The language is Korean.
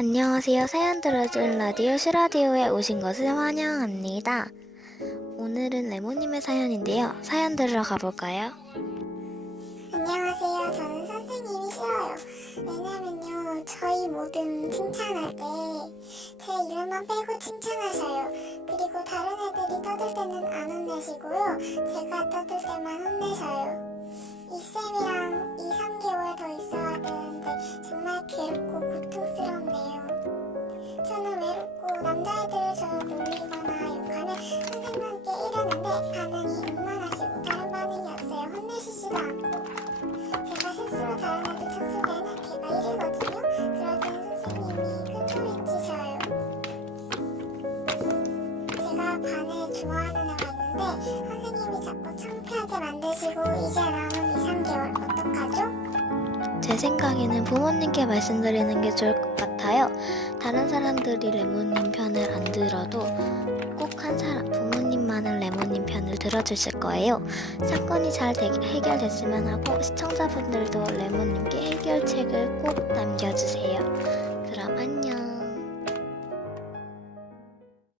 안녕하세요. 사연 들어준 라디오 슈라디오에 오신 것을 환영합니다. 오늘은 레모님의 사연인데요. 사연 들으러 가볼까요? 안녕하세요. 저는 선생님이 싫어요. 왜냐면요, 저희 모든 칭찬할 때 제 이름만 빼고 칭찬하셔요. 그리고 다른 애들이 떠들 때는 안 혼내시고요. 제가 떠들 때만 혼내셔요. 남자애들 저를 놀리거나 욕하면 선생님께 이러는데 반응이 음만하시고 다른 반응이 없어요. 혼내시지도 않고 제가 실수로 다른 애들 쳤을 때는 걔가 1이거든요. 그럴 땐 선생님이 큰 소리 치셔요. 제가 반에 좋아하는 애가 있는데 선생님이 자꾸 창피하게 만드시고 이제 남 제 생각에는 부모님께 말씀드리는 게 좋을 것 같아요. 다른 사람들이 레모님 편을 안 들어도 꼭 한 사람, 부모님만은 레모님 편을 들어주실 거예요. 사건이 잘 대- 해결됐으면 하고 시청자분들도 꼭